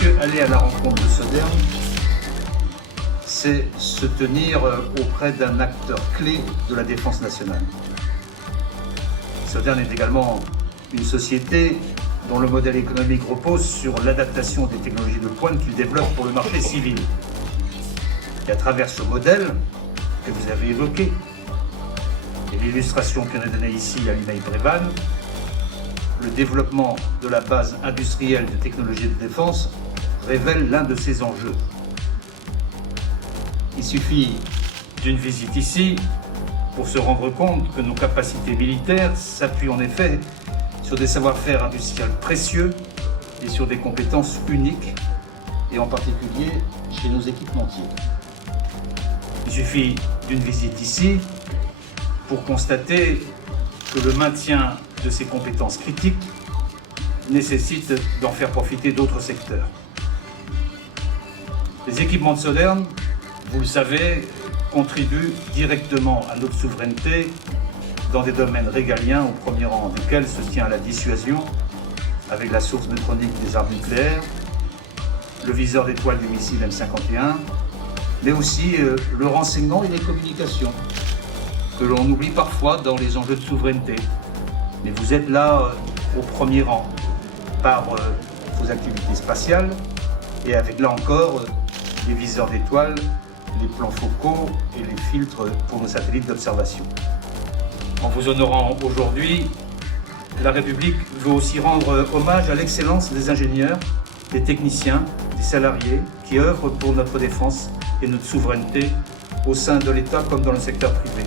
messieurs, aller à la rencontre de Sodern, c'est se tenir auprès d'un acteur clé de la défense nationale. Sodern est également une société dont le modèle économique repose sur l'adaptation des technologies de pointe qu'il développe pour le marché civil. Et à travers ce modèle que vous avez évoqué, et l'illustration qu'on a donnée ici à l'INEI Brévannes, le développement de la base industrielle de technologies de défense révèle l'un de ses enjeux. Il suffit d'une visite ici pour se rendre compte que nos capacités militaires s'appuient en effet sur des savoir-faire industriels précieux et sur des compétences uniques, et en particulier chez nos équipementiers. Il suffit d'une visite ici pour constater que le maintien de ces compétences critiques nécessite d'en faire profiter d'autres secteurs. Les équipements de Sodern, vous le savez, contribuent directement à notre souveraineté dans des domaines régaliens, au premier rang desquels se tient la dissuasion, avec la source neutronique des armes nucléaires, le viseur d'étoile du missile M51, mais aussi le renseignement et les communications, que l'on oublie parfois dans les enjeux de souveraineté. Mais vous êtes là au premier rang, par vos activités spatiales, et avec là encore les viseurs d'étoiles, les plans focaux et les filtres pour nos satellites d'observation. En vous honorant aujourd'hui, la République veut aussi rendre hommage à l'excellence des ingénieurs, des techniciens, des salariés qui œuvrent pour notre défense et notre souveraineté au sein de l'État comme dans le secteur privé.